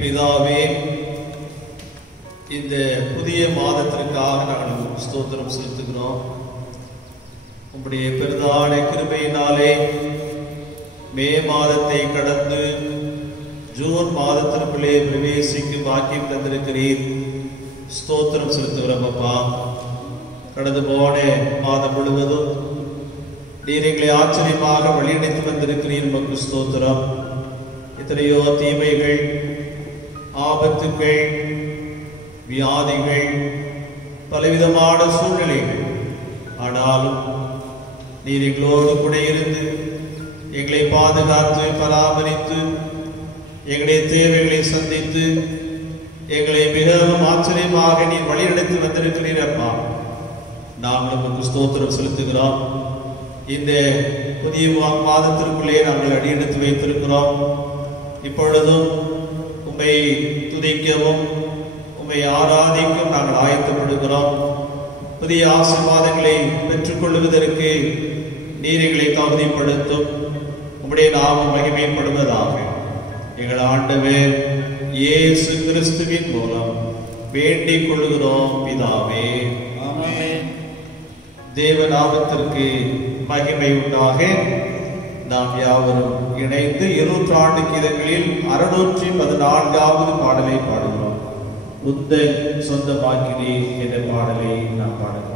பிதாவே, இந்த புதிய மாதத்திற்காக நாங்கள் ஸ்தோத்திரம் செலுத்துகிறோம். உம்முடைய பெரிதான கிருபையினாலே மே மாதத்தை கடந்து ஜூன் மாதத்திற்குள்ளே பிரவேசிக்கும் பாக்கியம் தந்திருக்கிறீர். ஸ்தோத்திரம் செலுத்துகிறோம் அப்பா. கடந்து போன மாதம் முழுவதும் நீர் எங்களை ஆச்சரியமாக வழியடைத்து வந்திருக்கிறீர். உமக்கு ஸ்தோத்திரம். எத்தனையோ தீமைகள், ஆபத்துகள், வியாதிகள், பலவிதமான சூழ்நிலைகள், ஆனாலும் நீர் எங்களோடு கூட இருந்து எங்களை பாதுகாத்து பராமரித்து எங்களுடைய தேவைகளை சந்தித்து எங்களை மிகவும் ஆச்சரியமாக நீர் வழிநடத்தி வந்திருக்கிறீர் அப்பா. நாங்கள் உங்களுக்கு ஸ்தோத்திரம் செலுத்துகிறோம். இந்த புதிய மாதத்திற்குள்ளே நாங்கள் அடியெடுத்து வைத்திருக்கிறோம். இப்பொழுதும் உம்மை துதிக்கவும் உம்மை ஆராதிக்கவும் நாங்கள் ஆயத்தப்படுகிறோம். புதிய ஆசீர்வாதங்களை பெற்றுக்கொள்வதற்கு நீர் எங்களை தகுதிப்படுத்தும். உம்முடைய நாமம் மகிமைப்படுவதாக. எங்கள் ஆண்டவர் இயேசு கிறிஸ்துவின் மூலம் வேண்டிக் கொள்கிறோம் பிதாவே. ஆமென். தேவ நாமத்திற்கு மகிமை உண்டாக. நாம் யாவரும் இணைந்து 200 ஆண்டு கீதங்களில் 614வது பாடலை பாடுகிறோம். உந்தன் சொந்தமாக்கினே என்ற பாடலை நாம் பாடுகிறோம்.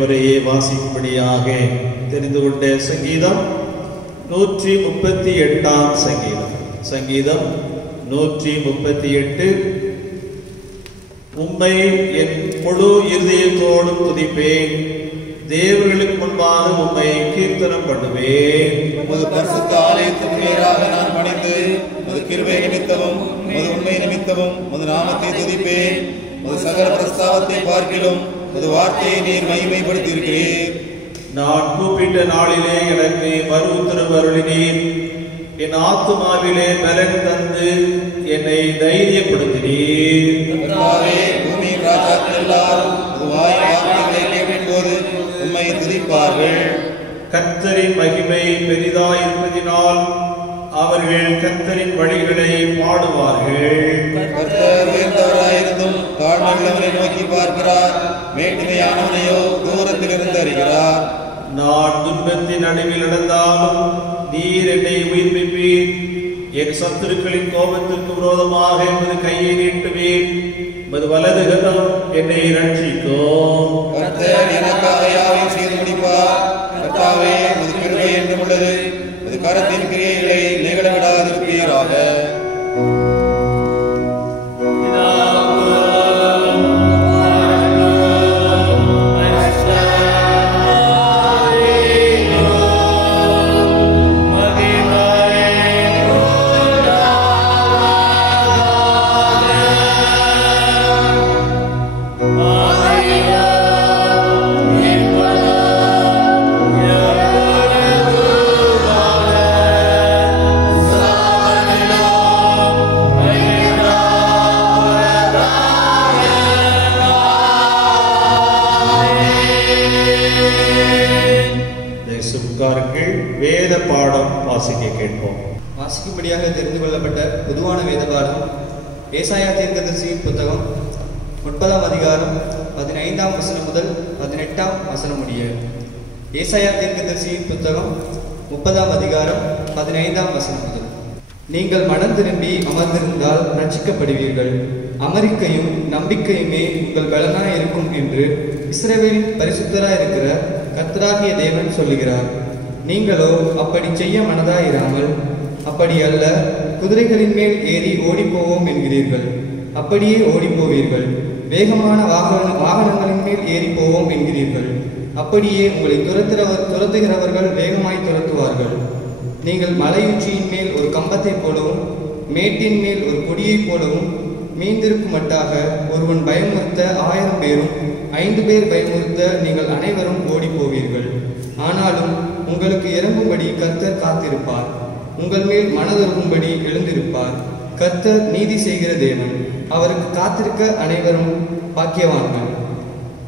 முறையே வாசிக்கும்படியாக தெரிந்து கொண்ட சங்கீதம் 138 சங்கீதம். சங்கீதம் 138. உம்மை என் முழு இருதயத்தோடு துதிப்பேன், தேவர்களுக்கு முன்பாக உம்மை கீர்த்தனம் பண்ணுவேன். உமது பரிசுத்த ஆலயத்துக்கு நேராக நான் பணிந்து உமது கிருபை நிமித்தமும் உமது உண்மை நிமித்தமும் உமது நாமத்தை துதிப்பேன். உமது சகல பிரஸ்தாவத்தை பார்க்கிலும் உமது வார்த்தையை நீர் மகிமைப்படுத்தி இருக்கிறீர். நான் கூப்பிட்ட நாளிலே எனக்கு மறு உத்தரவு அருளினீர். என் ஆத்துமாவிலே பலன் தந்து என்னை தைரியப்படுத்தினீர். பூமியின் ராஜாக்கள் எல்லாரும் வார்த்தைகளை கேட்கும்போது உம்மை துதிப்பார்கள். கர்த்தரின் மகிமை பெரிதாயிருப்பதினால் அவர்கள் கர்த்தரின் வழிகளை பாடுவார்கள். கர்த்தர் உயர்ந்தவராயிருந்தும் தாழ்மையுள்ளவனை நோக்கி பார்க்கிறார், மேன்மையானவனையோ தூரத்தில் இருந்து அறிகிறார். நான் துன்பத்தின் நடுவில் நடந்தாலும் நீர் என்னை உயிர்ப்பிப்பீர். என் சத்துருக்களின் கோபத்திற்கு விரோதமாக எமது கையை நீட்டுவீர். எமது வலது கரம் என்னை ரட்சிக்கும். கர்த்தர் எனக்காக யாவையும் செய்து முடிப்பார். கர்த்தாவே, உமது கிருபை என்றும் உள்ளது. உமது கரத்தின் கிரியைகளை நிகழ விடாதிருப்பீராக. வேத பாடம் வாசிக்க கேட்போம். வாசிக்கும்படியாக தெரிந்து கொள்ளப்பட்ட பொதுவான வேத பாடம் ஏசாயா தீர்க்கதரிசியின் புத்தகம் 30ஆம் அதிகாரம் 15ஆம் வசனம் முதல் 18ஆம் வசனம் முடிய. ஏசாயா தீர்க்கதரிசியின் புத்தகம் 30ஆம் அதிகாரம் 15ஆம் வசனம் முதல். நீங்கள் மனம் திரும்பி அமர்ந்திருந்தால் ரட்சிக்கப்படுவீர்கள். அமெரிக்கையும் நம்பிக்கையுமே உங்கள் பலனாய் இருக்கும் என்று இஸ்ரவேலின் பரிசுத்தராய் இருக்கிற கர்த்தராகிய தேவன் சொல்லுகிறார். நீங்களோ அப்படி செய்ய மனதாயிராமல், அப்படி அல்ல, குதிரைகளின் மேல் ஏறி ஓடிப்போவோம் என்கிறீர்கள். அப்படியே ஓடிப்போவீர்கள். வேகமான வாகனங்களின் மேல் ஏறி போவோம் என்கிறீர்கள். அப்படியே உங்களை துரத்துகிறவர்கள் வேகமாய் துரத்துவார்கள். நீங்கள் மலையுச்சியின் மேல் ஒரு கம்பத்தை போலவும் மேட்டின் மேல் ஒரு கொடியைப் போலவும் மீந்திருக்கும் மட்டாக ஒருவன் பயமுறுத்த 1000 பேரும் 5 பேர் பயமுறுத்த நீங்கள் அனைவரும் ஓடி போவீர்கள். ஆனாலும் உங்களுக்கு இறங்கும்படி கர்த்தர் காத்திருப்பார். உங்கள் மேல் மனதுருகும்படி எழுந்திருப்பார். கர்த்தர் நீதி செய்கிற தேவன். அவருக்கு காத்திருக்க அனைவரும் பாக்கியவான்கள்.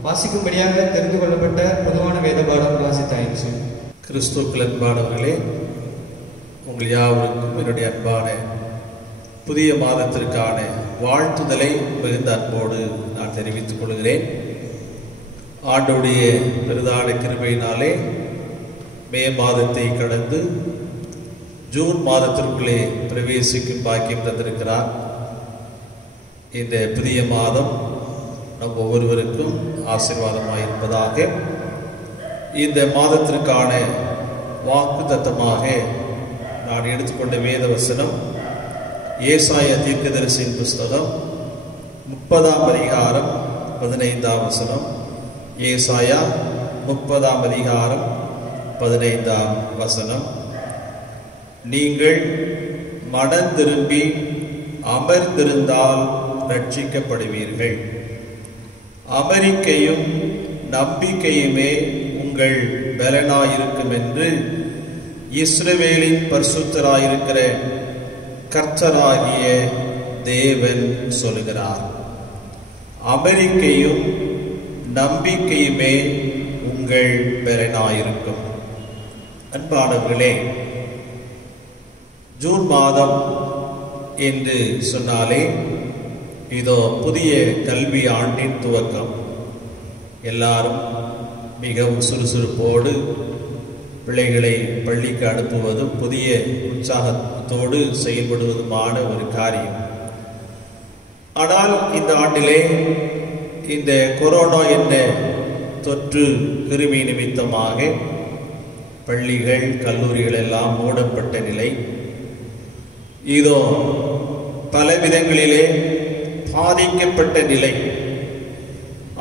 வாசிக்கும்படியாக தெரிந்து கொள்ளப்பட்ட பொதுவான வேத பாடம் வாசித்தாயிற்று. கிறிஸ்துக்கள் அன்பானவர்களே, உங்கள் யாவருக்கும் என்னுடைய அன்பான புதிய மாதத்திற்கான வாழ்த்துதலை மிகுந்த அன்போடு நான் தெரிவித்துக் கொள்கிறேன். ஆண்டோடைய பெரிதான கிருபையினாலே மே மாதத்தை கடந்து ஜூன் மாதத்திற்குள்ளே பிரவேசிக்கும் பாக்கியம் தந்திருக்கிறார். இந்த புதிய மாதம் நம் ஒவ்வொருவருக்கும் ஆசீர்வாதமாக இருப்பதாக. இந்த மாதத்திற்கான வாக்குத்தத்தமாக நான் எடுத்துக்கொண்ட வேத வசனம் ஏசாயா தீர்க்கதரிசியின் புஸ்தகம் 30ஆம் அதிகாரம் 15ஆம் வசனம். ஏசாயா 30ஆம் அதிகாரம் 15ஆம் வசனம். நீங்கள் மனம் திரும்பி அமர்ந்திருந்தால் ரட்சிக்கப்படுவீர்கள். அமெரிக்கையும் நம்பிக்கையுமே உங்கள் பலனாயிருக்கும் என்று இஸ்ரவேலின் பரிசுத்தராயிருக்கிற கர்த்தராகிய தேவன் சொல்லுகிறார். அமெரிக்கையும் நம்பிக்கையுமே உங்கள் பலனாயிருக்கும். அன்பானவர்களே, ஜூன் மாதம் என்று சொன்னாலே இதோ புதிய கல்வி ஆண்டின் துவக்கம். எல்லாரும் மிகவும் சுறுசுறுப்போடு பிள்ளைகளை பள்ளிக்கு அனுப்புவதும் புதிய உற்சாகத்தோடு செயல்படுவதுமான ஒரு காரியம். ஆனால் இந்த ஆண்டிலே இந்த கொரோனா என்ற தொற்று கிருமி நிமித்தமாக பள்ளிகள் கல்லூரிகள் எல்லாம் மூடப்பட்ட நிலை. இதோ பல விதங்களிலே பாதிக்கப்பட்ட நிலை.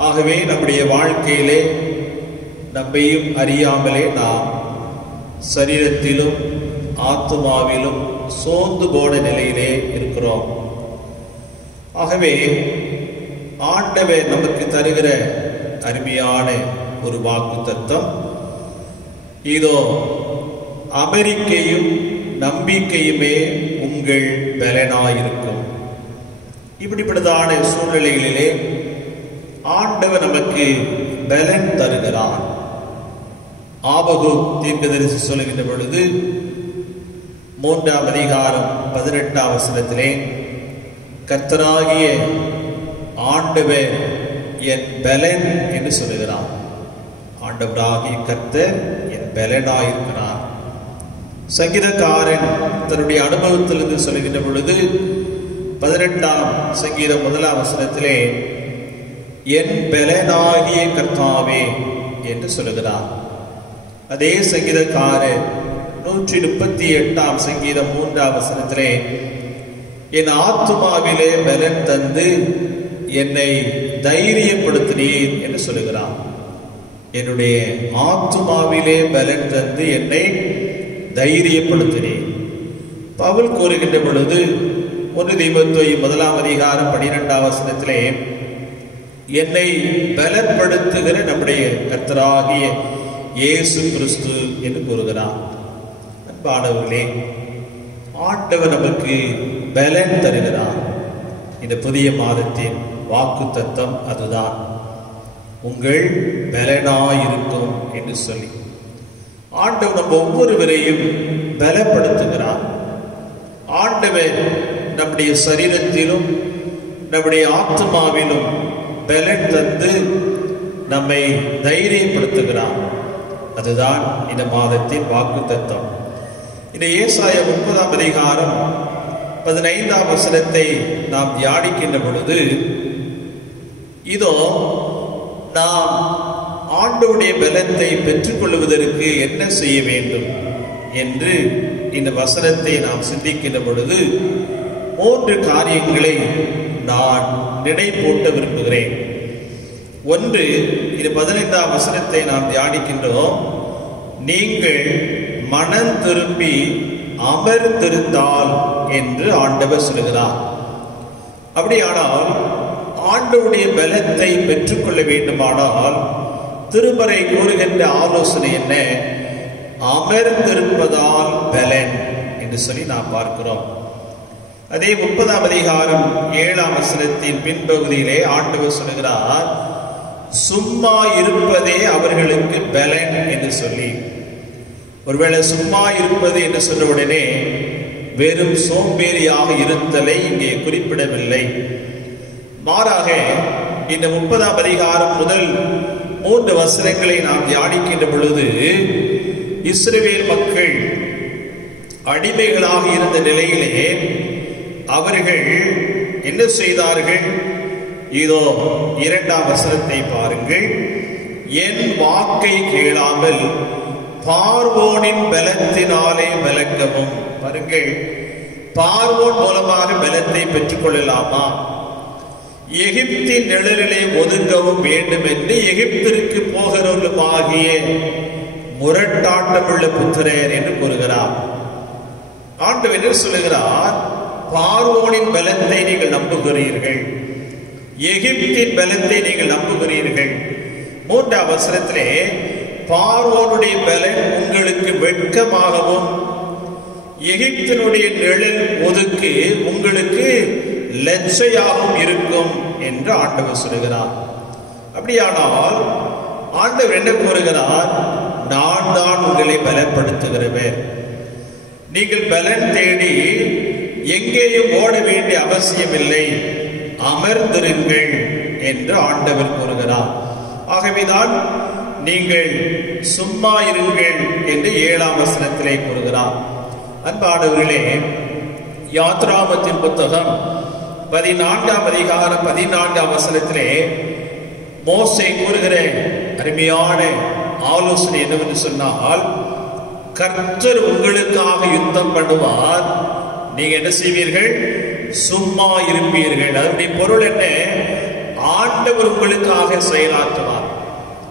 ஆகவே நம்முடைய வாழ்க்கையிலே நம்மையும் அறியாமலே நாம் சரீரத்திலும் ஆத்துமாவிலும் சோர்ந்து போன நிலையிலே இருக்கிறோம். ஆகவே ஆண்டவர் நமக்கு தருகிற அருமையான ஒரு வாக்குத்தத்தம், இதோ அமெரிக்கையும் நம்பிக்கையுமே உங்கள் பலனாயிருக்கும். இப்படிப்பட்டதான சூழ்நிலைகளிலே ஆண்டவர் நமக்கு பலன் தருகிறார். ஆபகூக் தீர்க்கதரிசி சொல்லுகின்ற பொழுது 3ஆம் அதிகாரம் 18ஆம் வசனத்திலே, கர்த்தராகிய ஆண்டவர் என் பலன் என்று சொல்லுகிறார். ஆண்டவராகிய கர்த்தர் என் பலனாயிருக்கிறார். சங்கீதக்காரன் தன்னுடைய அனுபவத்திலிருந்து சொல்லுகின்ற பொழுது 18ஆம் சங்கீதம் 1ஆம் வசனத்திலே, என் பலனாகிய கர்த்தாவே என்று சொல்லுகிறார். அதே சங்கீதக்காரர் 138ஆம் சங்கீதம் 3ஆம் வசனத்திலே, என் ஆத்துமாவிலே பலன் தந்து என்னை தைரியப்படுத்தினீர் என்று சொல்லுகிறார். என்னுடைய ஆத்துமாவிலே பலன் தந்து என்னை தைரியப்படுத்தினீர். பவுல் கூறுகின்ற பொழுது 1 தீமோத்தேயு 1ஆம் அதிகாரம் 12ஆம் வசனத்திலே, என்னை பலப்படுத்துகிற நம்முடைய கர்த்தராகிய இயேசு கிறிஸ்து என்று கூறுகிறார். அன்பானவர்களே, ஆண்டவர் நமக்கு பலன் தருகிறார். இந்த புதிய மாதத்தின் வாக்குத்தத்தம் அதுதான், உங்கள் பலனாயிருக்கும் என்று சொல்லி ஆண்டவர் நம்ம ஒவ்வொருவரையும் பலப்படுத்துகிறார். ஆண்டவர் நம்முடைய சரீரத்திலும் நம்முடைய ஆத்மாவிலும் பலன் தந்து நம்மை தைரியப்படுத்துகிறார். அதுதான் இந்த மாதத்தின் வாக்குத்தத்தம். இந்த ஏசாயா 30ஆம் அதிகாரம் 15ஆம் வசனத்தை நாம் தியானிக்கின்ற பொழுது, இதோ நாம் ஆண்டவருடைய பலத்தை பெற்றுக்கொள்வதற்கு என்ன செய்ய வேண்டும் என்று இந்த வசனத்தை நாம் சிந்திக்கின்ற பொழுது 3 காரியங்களை நான் நினைப்பூட்ட விரும்புகிறேன். ஒன்று, இது 15ஆம் வசனத்தை நாம் தியானிக்கின்றோம். நீங்கள் மனம் திரும்பி அமர்ந்திருந்தால் என்று ஆண்டவர் சொல்கிறார். அப்படியானால் ஆண்டவருடைய பலத்தை பெற்றுக்கொள்ள வேண்டுமானால் திருமறை கூறுகின்ற ஆலோசனை என்ன? அமர்ந்திருப்பதால் பலன் என்று சொல்லி நாம் பார்க்கிறோம். அதே 30ஆம் அதிகாரம் 7ஆம் வசனத்தின் பின்பகுதியிலே ஆண்டவர் சொல்கிறார், சும்மா இருப்பதே அவர்களுக்கு பலன் என்று சொல்லி. ஒருவேளை சும்மா இருப்பது என்று சொன்ன உடனே வெறும் சோம்பேறியாக இருத்தலை இங்கே குறிப்பிடவில்லை. மாறாக இந்த 30ஆம் அதிகாரம் முதல் 3 வசனங்களை நாம் தியானிக்கின்ற பொழுது, இஸ்ரவேல் மக்கள் அடிமைகளாக இருந்த நிலையிலே அவர்கள் என்ன செய்தார்கள்? இதோ 2ஆம் வசனத்தை பாருங்கள். என் வாக்கை கேளாமல் பார்வோனின் பலத்தினாலே பலக்கவும். பாருங்கள், பார்வோன் மூலமாக பலத்தை பெற்றுக் கொள்ளலாமா? எகிப்தின் நிழலிலே ஒதுங்கவும் வேண்டும் என்று எகிப்திற்கு போகிறவர்களுமாகிய முரட்டாட்டமுள்ள புத்திரர் என்று கூறுகிறார். ஆண்டவர் என்ன சொல்லுகிறார்? பார்வோனின் பலத்தை நீங்கள் நம்புகிறீர்கள், எகிப்தின் பலத்தை நீங்கள் நம்புகிறீர்கள். 3ஆம் வசனத்திலே பார்வோனுடைய பலன் உங்களுக்கு வெட்கமாகவும் எகிப்தினுடைய நிழல் ஒதுக்கு உங்களுக்கு லட்சையாகவும் இருக்கும் என்று ஆண்டவர் சொல்லுகிறார். அப்படியானால் ஆண்டவர் என்ன கூறுகிறார்? நான் தான் உங்களை பலப்படுத்துகிறவர். நீங்கள் பலன் தேடி எங்கேயும் ஓட வேண்டிய அவசியம் இல்லை, அமர்ந்திருங்கள் என்று ஆண்டவர் கூறுகிறார். ஆகவேதான் நீங்கள் சும்மா இருங்கள் என்று 7ஆம் வசனத்திலே கூறுகிறார். அன்பானவர்களே, யாத்ராமத்தின் புத்தகம் 14ஆம் அதிகாரம் 14ஆம் வசனத்திலே மோசே கூறுகிற அருமையான ஆலோசனை என்னவென்று சொன்னால், கர்த்தர் உங்களுக்காக யுத்தம் பண்ணுவார், நீங்க என்ன செய்வீர்கள்? சும்மா இருப்பீர்கள். அதனுடைய பொருள் என்ன? ஆண்டவர் உங்களுக்காக செயலாற்றுவார்,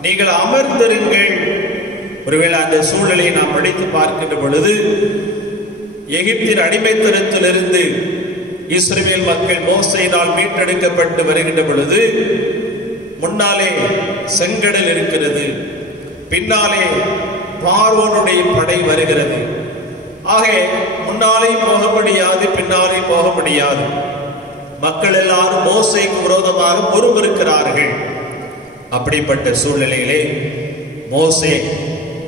நீங்கள் அமர்ந்திருங்கள். ஒருவேளை அந்த சூழலை நாம் படித்து பார்க்கின்ற பொழுது, எகிப்தின் அடிமைத்தனத்திலிருந்து இஸ்ரவேல் மக்கள் மோசேயினால் மீட்டெடுக்கப்பட்டு வருகின்ற பொழுது, முன்னாலே செங்கடல் இருக்கிறது, பின்னாலே பார்வோனுடைய படை வருகிறது. ஆக முன்னாலே போக முடியாது, பின்னாலே போக முடியாது. மக்கள் எல்லாரும் மோசேக்கு விரோதமாக முறுமுறுக்கிறார்கள். அப்படிப்பட்ட சூழ்நிலையிலே மோசே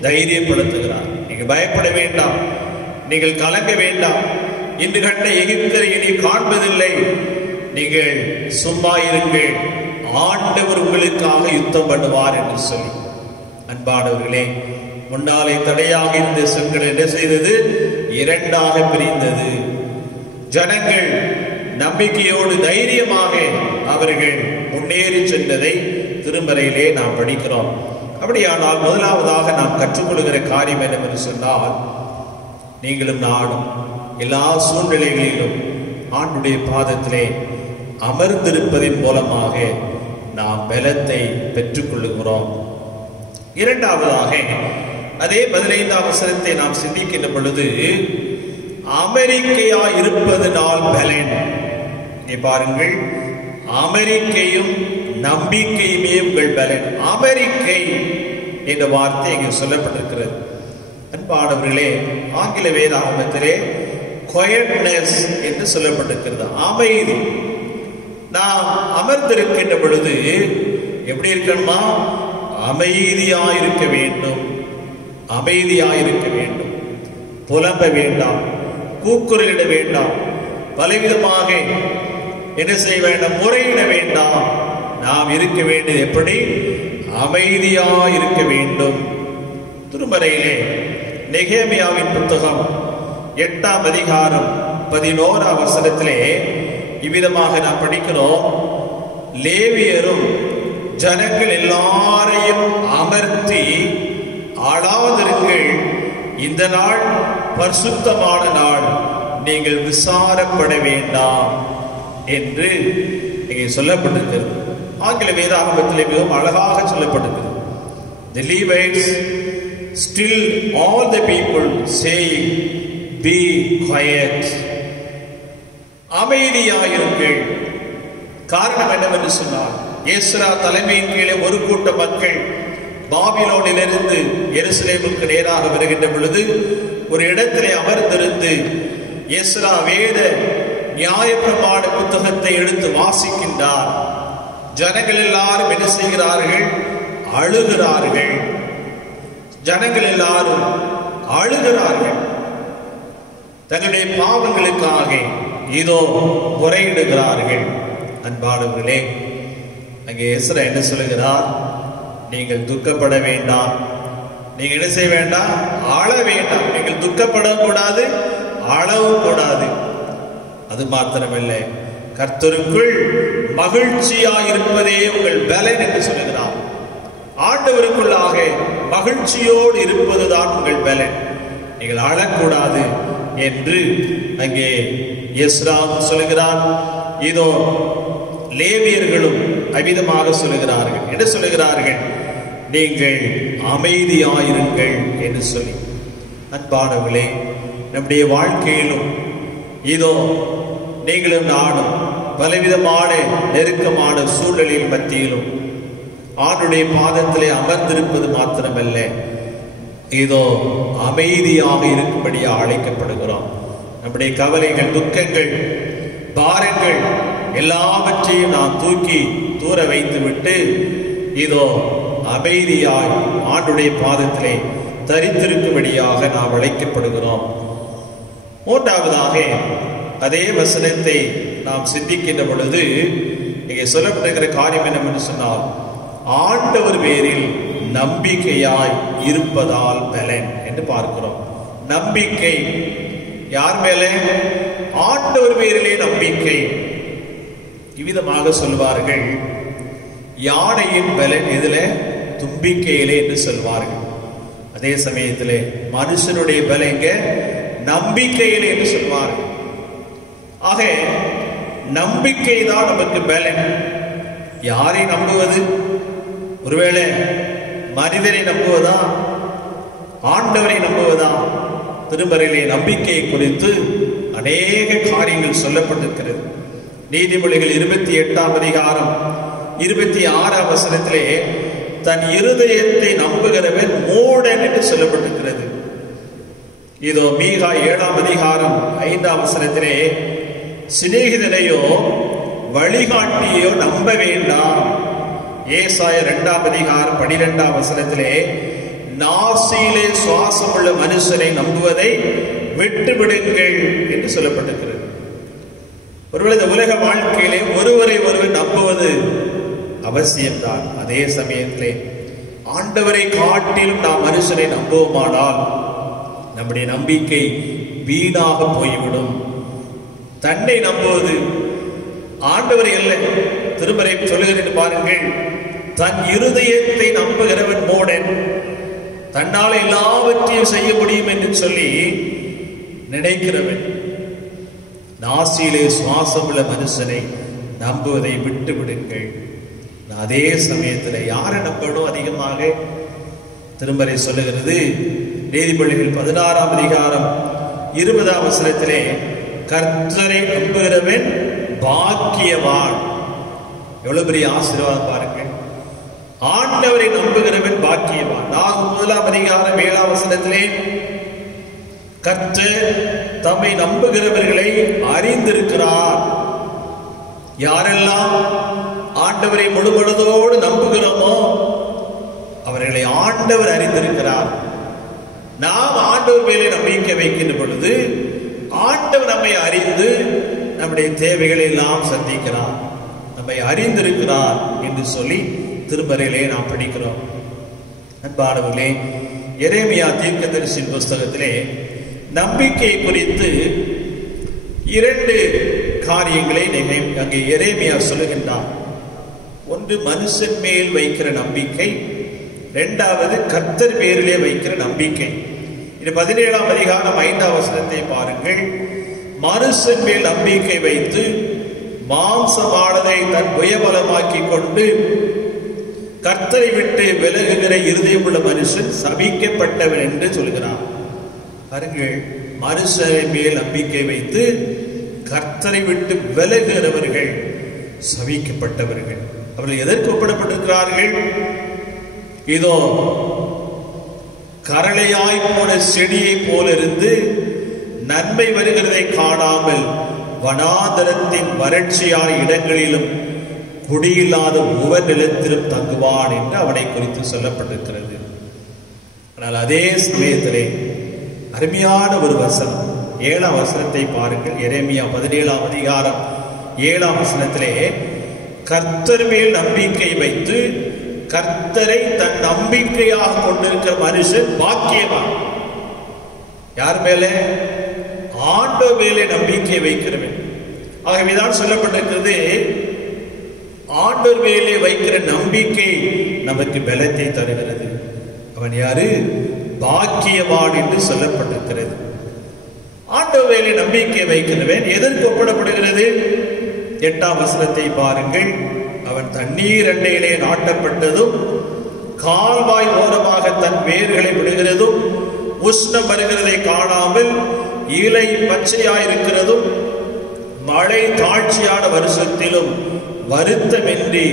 தைரியப்படுத்துகிறார், நீங்க பயப்பட வேண்டாம், நீங்கள் கலங்க வேண்டாம், இன்று கண்ட எகிப்தரை இனி காண்பதில்லை, நீங்கள் சும்மா இருங்கள், ஆண்டவர் உங்களுக்காக யுத்தம் பண்ணுவார் என்று சொல்லி. அன்பானவர்களே, முன்னாலே தடையாக இருந்த செங்கடல் என்ன செய்தது? இரண்டாக பிரிந்தது. ஜனங்கள் நம்பிக்கையோடு தைரியமாக அவர்கள் முன்னேறி சென்றதை திருமறையிலே நாம் படிக்கிறோம். அப்படியானால் முதலாவதாக நாம் கற்றுக்கொள்கிற காரியம் என்னவென்று சொன்னால், நீங்களும் நானும் எல்லா சூழ்நிலைகளிலும் ஆண்டுடைய பாதத்திலே அமர்ந்திருப்பதின் மூலமாக நாம் பலத்தை பெற்றுக் கொள்ளுகிறோம். இரண்டாவதாக, அதே 15ஆம் வசனத்தை நாம் சிந்திக்கின்ற பொழுது, அமெரிக்கையா இருப்பதனால் பலன். நீ பாருங்கள், அமெரிக்கையும் நம்பிக்கையுமே உங்கள் பலன். அமெரிக்கை என்ற வார்த்தை இங்கே சொல்லப்பட்டிருக்கிறது. அன்பானவர்களே, ஆங்கில வேதாகமத்திலே குயட்னஸ் என்று சொல்லப்பட்டிருக்கிறது, அமைதி. நாம் அமர்ந்திருக்கின்ற பொழுது எப்படி இருக்கணுமா? அமைதியாயிருக்க வேண்டும், அமைதியாயிருக்க வேண்டும். புலம்ப வேண்டாம், கூக்குரலிட வேண்டாம், பலவிதமாக என்ன செய்ய வேண்டாம்? முறையிட வேண்டாம். நாம் இருக்க வேண்டியது எப்படி? அமைதியாயிருக்க வேண்டும். திருமறையிலே நெகேமியாவின் புத்தகம் 8ஆம் அதிகாரம் 11ஆம் வசனத்திலே இவ்விதமாக நாம் படிக்கிறோம், லேவியரும் ஜனங்கள் எல்லாரையும் அமர்த்தி, ஆளாதிருங்கள், இந்த நாள் பரிசுத்தமான நாள், நீங்கள் விசாரப்பட வேண்டாம் என்று இங்கே சொல்லப்பட்டிருக்கிறது. ஆங்கில வேதாகமத்திலே மிகவும் அழகாக சொல்லப்பட்டிருக்கிறது. The Levites still all the people saying, be quiet. அமைதியாயிருங்கள். காரணம் என்னவென்று சொன்னால், எஸ்ரா தலைமையின் கீழே ஒரு கூட்ட மக்கள் பாபிலோனிலிருந்து எருசலேமுக்கு நேராக வருகின்ற பொழுது ஒரு இடத்திலே அமர்ந்திருந்து எஸ்ரா வேத நியாயப்பிரமாண புத்தகத்தை எடுத்து வாசிக்கின்றார். ஜனங்கள் எல்லாரும் என்ன செய்கிறார்கள்? அழுகிறார்கள். ஜனங்கள் எல்லாரும் அழுகிறார்கள். தங்களுடைய பாவங்களுக்காக இதோ முறையிடுகிறார்கள். அன்பானவர்களே, அங்கே எஸ்ரா என்ன சொல்லுகிறார்? நீங்கள் துக்கப்பட வேண்டாம், நீங்க என்ன செய்ய வேண்டாம்? அழ வேண்டாம். நீங்கள் துக்கப்படக்கூடாது, அழவும் கூடாது. அது மாத்திரமல்ல, கர்த்தருக்குள் மகிழ்ச்சியாயிருப்பதே உங்கள் பலன் என்று சொல்லுகிறார். ஆண்டவருக்குள்ளாக மகிழ்ச்சியோடு இருப்பதுதான் உங்கள் பலன். நீங்கள் அழக்கூடாது என்று அங்கே எஸ்ரா சொல்லுகிறார். இதோ லேவியர்களும் அவிதமாக சொல்லுகிறார்கள். என்ன சொல்லுகிறார்கள்? நீங்கள் அமைதியாயிருங்கள் என்று சொல்லி. அன்பானவர்களே, நம்முடைய வாழ்க்கையிலும் இதோ நீங்களும் நானும் பலவிதமான நெருக்கமான சூழலின் மத்தியிலும் ஆண்டுடைய பாதத்திலே அமர்ந்திருப்பது மாத்திரமல்ல, இதோ அமைதியாக இருக்கும்படியா அழைக்கப்படுகிறோம். நம்முடைய கவலைகள், துக்கங்கள், பாரங்கள் எல்லாவற்றையும் நாம் தூக்கி தூர வைத்து விட்டு இதோ அமைதியாய் ஆண்டுடைய பாதத்திலே தரித்திருக்கும்படியாக நாம் அழைக்கப்படுகிறோம். மூன்றாவதாக, அதே வசனத்தை நாம் சிந்திக்கின்ற பொழுது இங்கே சொல்லப்பட்டிருக்கிற காரியம் என்னவென்று சொன்னால், ஆண்டவர் பேரில் நம்பிக்கையாய் இருப்பதால் பலன் என்று பார்க்கிறோம். நம்பிக்கை யார் மேலே? ஆண்டவர் பேரிலே நம்பிக்கை. இவ்விதமாக சொல்வார்கள், யானையின் பலன் எதில? தும்பிக்கையிலே என்று சொல்வார்கள். அதே சமயத்திலே மனுஷனுடைய பலம் எங்க? நம்பிக்கையிலே என்று சொல்வார்கள். ஆக நம்பிக்கை தான் நமக்கு பலன். யாரை நம்புவது? ஒருவேளை மனிதரை நம்புவதா, ஆண்டவரை நம்புவதா? திருமறையிலே நம்பிக்கை குறித்து அநேக காரியங்கள் சொல்லப்பட்டிருக்கிறது. நீதிமொழிகள் 28ஆம் அதிகாரம் 26ஆம் வசனத்திலே தன் இருதயத்தை நம்புகிறவன் மூடன் என்று சொல்லப்பட்டிருக்கிறது. இதோ மீகா 7ஆம் அதிகாரம் 5ஆம் வசனத்திலே சிநேகிதனையோ வழிகாட்டியோ நம்ப வேண்டாம். ஏசாயா 2ஆம் அதிகாரம் 12ஆம் வசனத்திலே நாசியிலே சுவாசம் உள்ள மனுஷனை நம்புவதை விட்டுவிடுங்கள் என்று சொல்லப்பட்டிருக்கிறது. ஒருவேளை இந்த உலக வாழ்க்கையிலே ஒருவரை ஒருவர் நம்புவது அவசியம்தான். அதே சமயத்திலே ஆண்டவரை காட்டிலும் நாம் மனுஷனை நம்புவோமானால் நம்முடைய நம்பிக்கை வீணாக போய்விடும். தன்னை நம்புவது ஆண்டவரை அல்ல. திருமறை சொல்லுகிறது பாருங்கள், தன் இருதயத்தை நம்புகிறவன் மூடன், தன்னால் எல்லாவற்றையும் செய்ய முடியும் என்று சொல்லி நினைக்கிறவன். நாசியிலே சுவாசம் உள்ள மனுஷனை நம்புவதை விட்டு விடுங்கள். அதே சமயத்தில் யாரை நம்பணும் அதிகமாக? திருமறை சொல்லுகிறது நீதிமொழிகள் 16ஆம் அதிகாரம் 20ஆம் வசனத்திலே கர்த்தரை நம்புகிறவன் பாக்கியவான். எவ்வளவு பெரிய ஆசீர்வாதம் பாருங்கள். ஆண்டவரை நம்புகிறவன் பாக்கியவான். 1ஆம் அதிகாரம் 7ஆம் வசனத்திலே கர்த்தர் தம்மை நம்புகிறவர்களை அறிந்திருக்கிறார். யாரெல்லாம் ஆண்டவரை முழுமனதோடு நம்புகிறோமோ அவர்களை ஆண்டவர் அறிந்திருக்கிறார். நாம் ஆண்டவர் மேலே நம்பிக்கை வைக்கின்ற பொழுது ஆண்டவர் நம்மை அறிந்து நம்முடைய தேவைகளை எல்லாம் சந்திக்கிறார், நம்மை அறிந்திருக்கிறார் என்று சொல்லி திருமறையிலே நாம் படிக்கிறோம். அன்பானவர்களே, எரேமியா தீர்க்கதரிசியின் புஸ்தகத்திலே நம்பிக்கை குறித்து 2 காரியங்களை அங்கே எரேமியா சொல்லுகின்றார். ஒன்று மனுஷன் மேல் வைக்கிற நம்பிக்கை, 2வது கர்த்தர் பேரிலே வைக்கிற நம்பிக்கை. இது 17ஆம் அதிகாரம் 5ஆம் வசனத்தை பாருங்கள். மனுஷன் மேல் நம்பிக்கை வைத்து மாம்சமானதை தன் புயபலமாக்கி கொண்டு கர்த்தரை விட்டு விலகுகிற இருதயம் உள்ள மனுஷன் சபிக்கப்பட்டவன் என்று சொல்கிறார். பாருங்கள், மனுஷரை மேல் நம்பிக்கை வைத்து கர்த்தரை விட்டு விலகுகிறவர்கள் சபிக்கப்பட்டவர்கள். அவர்கள் எதற்கு ஒப்பிடப்பட்டிருக்கிறார்கள்? இதோ கரளையாய் போன செடியை போல இருந்து நன்மை வருகிறதை காணாமல் வனாந்தரத்தின் வறட்சியான இடங்களிலும் குடியில்லாத உவர் நிலத்திலும் தங்குவான் என்று அவனை குறித்து சொல்லப்பட்டிருக்கிறது. ஆனால் அதே சமயத்திலே அருமையான ஒரு வசனம், 7ஆம் வசனத்தை பாருங்கள். எரேமியா 17ஆம் அதிகாரம் 7ஆம் வசனத்திலே கர்த்தர் மேல் நம்பிக்கை வைத்து கர்த்தரை தன் நம்பிக்கையாக கொண்டிருக்கிற மனுஷன் பாக்கியவான். யார் மேலே? ஆண்டவர் மேலே நம்பிக்கை வைக்கிறவன். ஆகவேதான் சொல்லப்பட்டிருக்கிறது, ஆண்டவர் மேலே வைக்கிற நம்பிக்கை நமக்கு பலத்தை தருகிறது. அவன் யாரு? பாக்கியவான் என்று சொல்லப்பட்டிருக்கிறது. ஆண்டவர் மேலே நம்பிக்கை வைக்கிறவன் எதற்கு ஒப்பிடப்படுகிறது? 8ஆம் வசனத்தை பாருங்கள். அவன் தண்ணீர் அண்டையிலே நாட்டப்பட்டதும் கால்வாய் ஓரமாக தன் வேர்களை விடுகிறதும் உஷ்ணம் வருகிறதை காணாமல் இலை பச்சையாயிருக்கிறதும் மழை தாழ்ச்சியான வருஷத்திலும் வருத்தமின்றி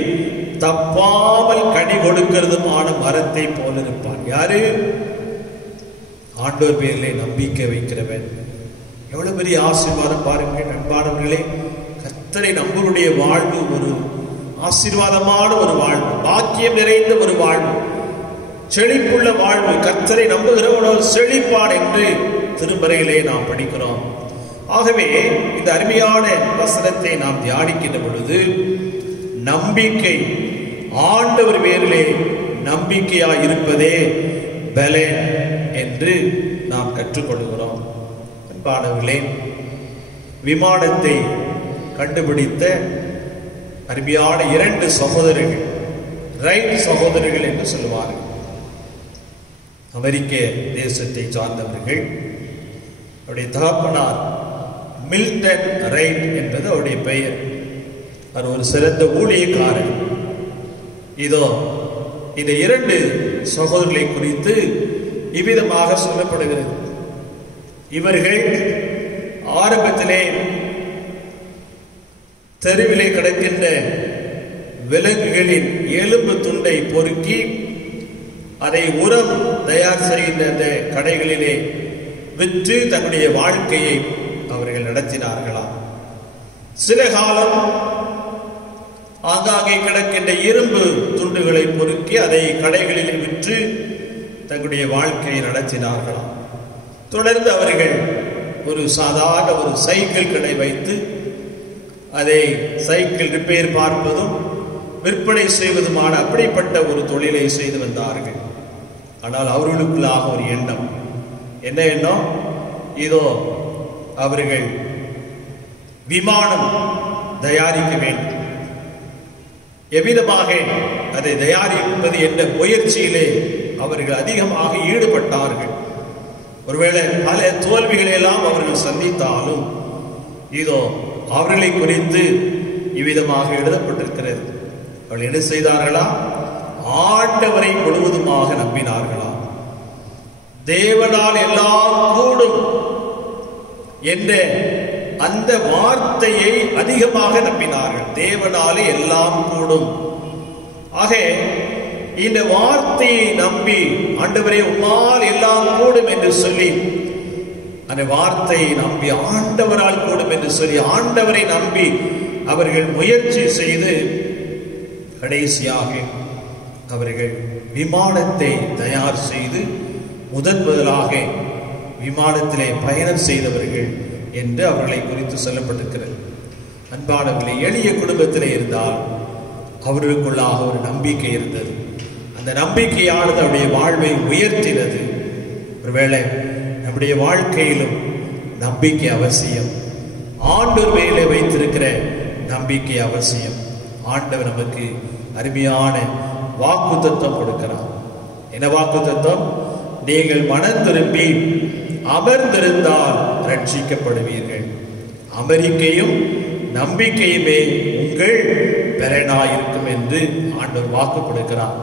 தப்பாமல் கனி கொடுக்கிறதுமான மரத்தை போல இருப்பான். யாரு? ஆண்டவர் பேரிலே நம்பிக்கை வைக்கிறவன். எவ்வளவு பெரிய ஆசீர்வாதம் பாருங்கள் அன்பானவர்களே. கர்த்தரை நம்பருடைய வாழ்வு ஒரு ஆசீர்வாதமான ஒரு வாழ்வு, பாக்கியம் நிறைந்த ஒரு வாழ்வு, செழிப்புள்ள வாழ்வு. கர்த்தரை நம்புகிறவனோ செழிப்பான் என்று திருமறையிலே நாம் படிக்கிறோம். ஆகவே இந்த அருமையான வசனத்தை நாம் தியானிக்கின்ற பொழுது நம்பிக்கை, ஆண்டவர் பேரிலே நம்பிக்கையாய் இருப்பதே பலன் என்று நாம் கற்றுக்கொள்கிறோம். அன்பானவர்களே, விமானத்தை கண்டுபிடித்த அருமையான 2 சகோதரர்கள் ரைட் சகோதரர்கள் என்று சொல்லுவார்கள். அமெரிக்க தேசத்தை சார்ந்தவர்கள். அவருடைய தகப்பனார் மில்டன் ரைட் என்பது அவருடைய பெயர். அவர் ஒரு சிறந்த ஊழியக்காரர். இதோ இந்த இரண்டு சகோதரர்களை குறித்து இவ்விதமாக சொல்லப்படுகிறது. இவர்கள் ஆரம்பத்திலே தெருவிலே கிடக்கின்ற விலங்குகளின் எலும்பு துண்டை பொறுக்கி அதை உரம் தயார் செய்கின்ற அந்த கடைகளிலே விற்று தன்னுடைய வாழ்க்கையை அவர்கள் நடத்தினார்களாம். சில காலம் ஆங்காங்கே கிடக்கின்ற இரும்பு துண்டுகளை பொறுக்கி அதை கடைகளில் விற்று தங்களுடைய வாழ்க்கையை நடத்தினார்களாம். தொடர்ந்து அவர்கள் ஒரு சாதாரண ஒரு சைக்கிள் கடை வைத்து அதை சைக்கிள் ரிப்பேர் பார்ப்பதும் விற்பனை செய்வதுமான அப்படிப்பட்ட ஒரு தொழிலை செய்து வந்தார்கள். ஆனால் அவர்களுக்குள்ளாக ஒரு எண்ணம், என்ன எண்ணம்? இதோ அவர்கள் விமானம் தயாரிக்க வேண்டும், எவ்விதமாக அதை தயாரிப்பது என்ற முயற்சியிலே அவர்கள் அதிகமாக ஈடுபட்டார்கள். ஒருவேளை பல தோல்விகளை எல்லாம் அவர்கள் சந்தித்தாலும் இதோ அவர்களை குறித்து இவ்விதமாக எழுதப்பட்டிருக்கிறது. அவர்கள் என்ன செய்தார்களா? ஆண்டவரை முழுவதுமாக நம்பினார்களா? தேவனால் எல்லாம் கூடும் என்ற அந்த வார்த்தையை அதிகமாக நம்பினார்கள். தேவனாலே எல்லாம் கூடும். ஆக இந்த வார்த்தையை நம்பி, ஆண்டவரே உம்மால் எல்லாம் கூடும் என்று சொல்லி, அந்த வார்த்தையை நம்பி ஆண்டவரால் கூடும் என்று சொல்லி ஆண்டவரை நம்பி அவர்கள் முயற்சி செய்து கடைசியாக அவர்கள் விமானத்தை தயார் செய்து முதலாக விமானத்திலே பயணம் செய்தவர்கள் என்று அவர்களை குறித்து சொல்லப்பட்டிருக்கிறது. அன்பானவர்களே, எளிய குடும்பத்திலே இருந்தால் அவர்களுக்குள்ளாக ஒரு நம்பிக்கை இருந்தது. அந்த நம்பிக்கையானது அவருடைய வாழ்வை உயர்த்தினது. ஒருவேளை நம்முடைய வாழ்க்கையிலும் நம்பிக்கை அவசியம். ஆண்டவர் மேலே வைத்திருக்கிற நம்பிக்கை அவசியம். ஆண்டவர் நமக்கு அருமையான வாக்குத்தத்தம் கொடுக்கிறார். என்ன வாக்குத்தத்தம்? நீங்கள் மனம் திரும்பி அமர்ந்திருந்தால் ரட்சிக்கப்படுவீர்கள். அமெரிக்கையும் நம்பிக்கையுமே உங்கள் பெறனாயிருக்கும் என்று ஆண்டவர் வாக்கு கொடுக்கிறார்.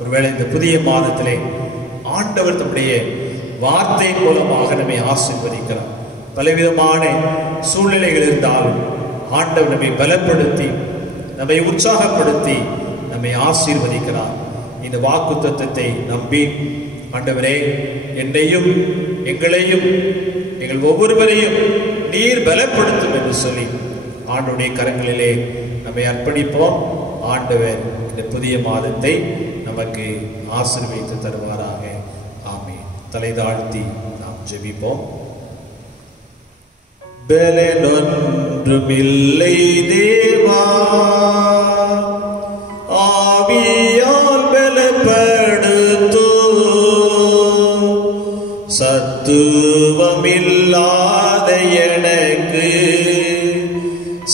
ஒருவேளை இந்த புதிய மாதத்திலே ஆண்டவர் தம்முடைய வார்த்தை மூலமாக நம்மை ஆசீர்வதிக்கிறார். பலவிதமான சூழ்நிலைகள் இருந்தாலும் ஆண்டவர் நம்மை பலப்படுத்தி நம்மை உற்சாகப்படுத்தி நம்மை ஆசீர்வதிக்கிறார். இந்த வாக்குத்தத்தத்தை நம்பி, ஆண்டவரே என்னையும் எங்களையும் எங்கள் ஒவ்வொருவரையும் நீர் பலப்படுத்தும் என்று சொல்லி ஆண்டவருடைய கரங்களிலே நம்மை அர்ப்பணிப்போம். ஆண்டவர் இந்த புதிய மாதத்தை நமக்கு ஆசீர்வதித்து தருவாராக. ஆமென். தலை தாழ்த்தி நாம் ஜெபிப்போம். பலனொன்றுமில்லை தேவா, ஆவியால் பலப்படுத்து, சத்துவமில்லாத எனக்கு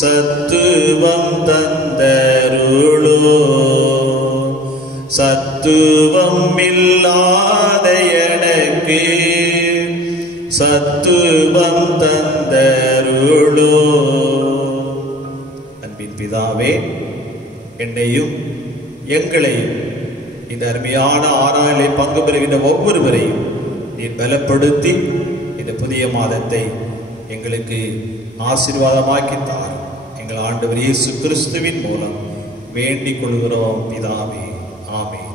சத்துவம் தந்தருளோ, சத்துவம் இல்லாத எனக்கு சத்துவம் தந்தருளோ. அன்பின் பிதாவே, என்னையும் எங்களையும் இந்த அருமையான ஆராய்ச்சியை பங்கு பெறுகின்ற ஒவ்வொருவரையும் நீர் பலப்படுத்தி இந்த புதிய மாதத்தை எங்களுக்கு ஆசீர்வாதமாக்கி தாரும். எங்கள் ஆண்டவர் இயேசு கிறிஸ்துவின் மூலம் வேண்டிக் கொள்கிறோம் பிதாவே. ஆமென். Amen.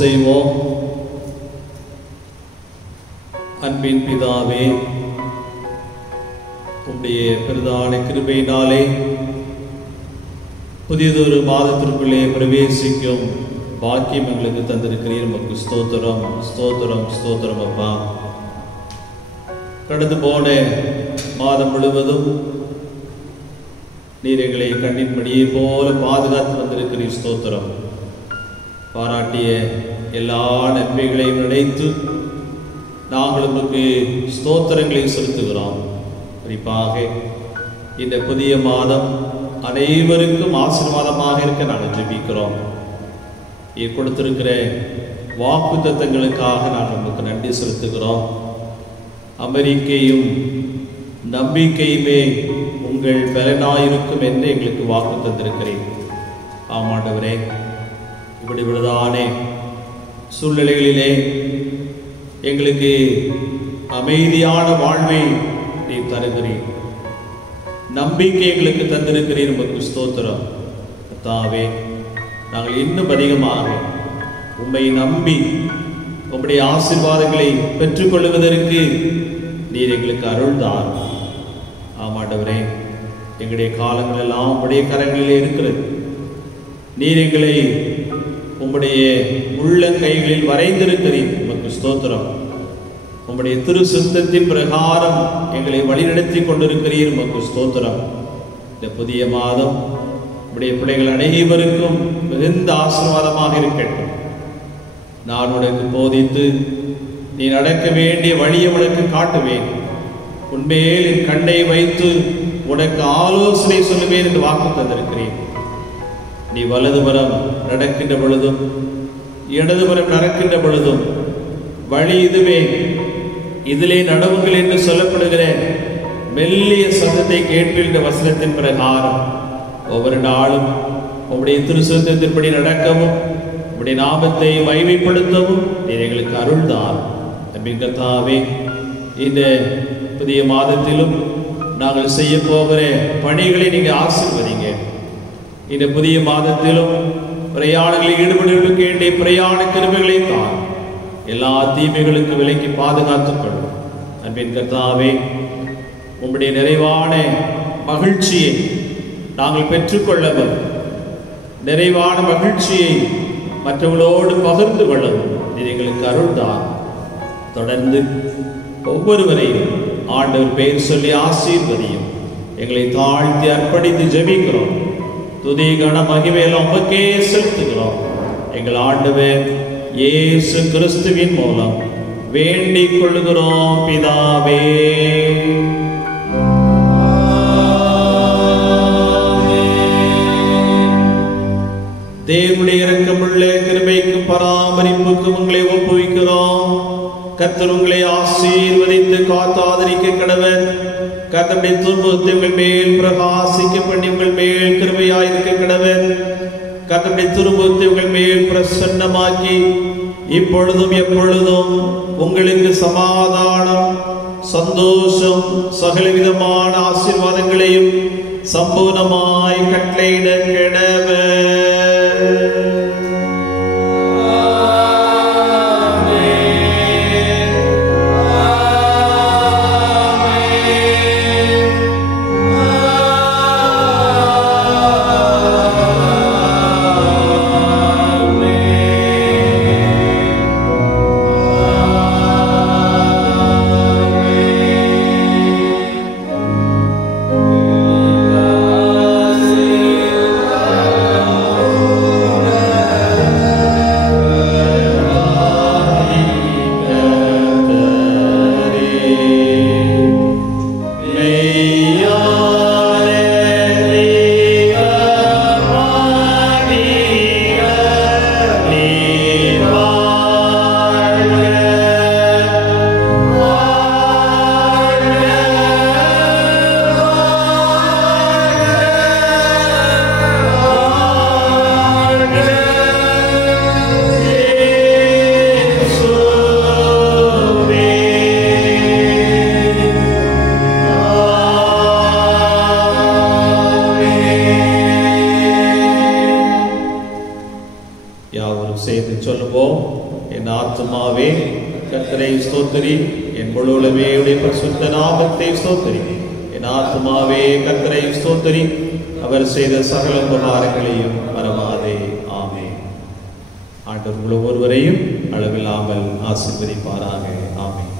செய்வோம். அன்பின் பிதாவே, உம்முடைய பிரதான கிருபையினாலே புதியதொரு மாதத்திற்குள்ளே பிரவேசிக்கும் பாக்கியம் எங்களுக்கு தந்திருக்கிறீர். உமக்கு ஸ்தோத்திரம், ஸ்தோத்திரம், ஸ்தோத்திரம் அப்பா. கடந்து போன மாதம் முழுவதும் நீர் எங்களை கண்ணின் மணியை போல பாதுகாத்து வந்திருக்கிறீர். ஸ்தோத்திரம். பாராட்டிய எல்லா நன்மைகளையும் நினைத்து நாங்கள் உமக்கு ஸ்தோத்திரங்களை செலுத்துகிறோம். குறிப்பாக இந்த புதிய மாதம் அனைவருக்கும் ஆசீர்வாதமாக இருக்க நாங்கள் ஜெபிக்கிறோம். கொடுத்திருக்கிற வாக்கு தத்தங்களுக்காக நாங்கள் உங்களுக்கு நன்றி செலுத்துகிறோம். அமெரிக்கையும் நம்பிக்கையுமே உங்கள் பலனாயிருக்கும் என்று எங்களுக்கு வாக்கு தந்திருக்கிறேன். ஆமாண்டவரே, இப்படி விழுதானே சூழ்நிலைகளிலே எங்களுக்கு அமைதியான வாழ்வை நீ தருகிறீர். நம்பிக்கை எங்களுக்கு தந்திருக்கிறீர். உமக்கு ஸ்தோத்திரம் கர்த்தாவே. நாங்கள் இன்னும் அதிகமாக உம்மை நம்பி உம்முடைய ஆசீர்வாதங்களை பெற்றுக்கொள்வதற்கு நீர் எங்களுக்கு அருள்தார். ஆமாண்டவரே, எங்களுடைய காலங்கள் எல்லாம் உம்முடைய கரங்களிலே இருக்கிறது. நீர் எங்களை உம்முடைய உள்ள கைகளில் வரைந்திருக்கிறீர். உமக்கு ஸ்தோத்திரம். உம்முடைய திரு சித்தத்தின் பிரகாரம் எங்களை வழிநடத்தி கொண்டிருக்கிறீர். உமக்கு ஸ்தோத்திரம். இந்த புதிய மாதம் உம்முடைய பிள்ளைகள் அனைவருக்கும் மிகுந்த ஆசீர்வாதமாக இருக்கட்டும். நான் உனக்கு போதித்து நீ நடக்க வேண்டிய வழியை உனக்கு காட்டுவேன். உன்மேல் என் கண்ணை வைத்து உனக்கு ஆலோசனை சொல்லுவேன் என்று வாக்கு தந்திருக்கிறேன். நீ வலதுபுறம் நடக்கின்ற பொழுதும் இடதுபுறம் நடக்கின்ற பொழுதும் வழி இதுவே, இதிலே நடவுங்கள் என்று சொல்லப்படுகிற மெல்லிய சத்தத்தை கேட்கின்ற வசனத்தின் பிரகாரம் ஒவ்வொரு நாளும் உம்முடைய திருச்சத்தின்படி நடக்கவும் உம்முடைய நாமத்தை மகிமைப்படுத்தவும் நீர் எங்களுக்கு அருள்தான். அன்பின் கர்த்தாவே, இந்த புதிய மாதத்திலும் நாங்கள் செய்ய போகிற பணிகளை நீங்கள் ஆசீர்வதிங்க. இந்த புதிய மாதத்திலும் பிரயாணங்களில் ஈடுபடுவதற்கு வேண்டிய பிரயாண கிருபைகளை தான் எல்லா தீமைகளுக்கு விலக்கி பாதுகாத்துக் கொள்ளும். அன்பின் கர்த்தாவே, உம்முடைய நிறைவான மகிழ்ச்சியை நாங்கள் பெற்றுக்கொள்ளவும், நிறைவான மகிழ்ச்சியை மற்றவர்களோடு பகிர்ந்து கொள்ளவும் நீர் எங்களுக்கு அருள்தான். தொடர்ந்து ஒவ்வொருவரையும் ஆண்டவர் பெயர் சொல்லி ஆசீர்வதியும். எங்களை தாழ்த்தி அர்ப்பணித்து ஜெபிக்கிறோம். துதி கன மகிமையெல்லாம் உமக்கே செலுத்துகிறோம். எங்கள் ஆண்டவர் இயேசு கிறிஸ்துவின் மூலம் வேண்டிக் கொள்ளுகிறோம் பிதாவே. தேவனுடைய இரக்கமுள்ள கிருபைக்கும் பராமரிப்புக்கும் உங்களை ஒப்புவிக்கிறோம். கர்த்தர் உங்களை ஆசீர்வதித்து காத்தாதரிக்க கடவர். கர்த்தருடைய துன்பத்தை உங்கள் மேல் பிரகாசிக்க பண்ணி உங்கள் மேல் கிருபையாயிருக்க கடவர். கர்த்தருடைய துன்பத்தை உங்கள் மேல் பிரசன்னமாக்கி இப்பொழுதும் எப்பொழுதும் உங்களுக்கு சமாதானம், சந்தோஷம், சகலவிதமான ஆசீர்வாதங்களையும் சம்பூர்ணமாய் கட்டளையிட கடவர். Amen. கர்த்தரை ஸ்தோத்திரி, என் முழுவதுமே உடைய பரிசுத்த நாமத்தை ஸ்தோத்திரி. என் ஆத்துமாவே கர்த்தரை ஸ்தோத்திரி, அவர் செய்த சகல உபகாரங்களையும் மறவாதே. ஆமென். ஆண்டவர் ஒவ்வொருவரையும் அளவில்லாமல் ஆசீர்வதிப்பாராக. ஆமென்.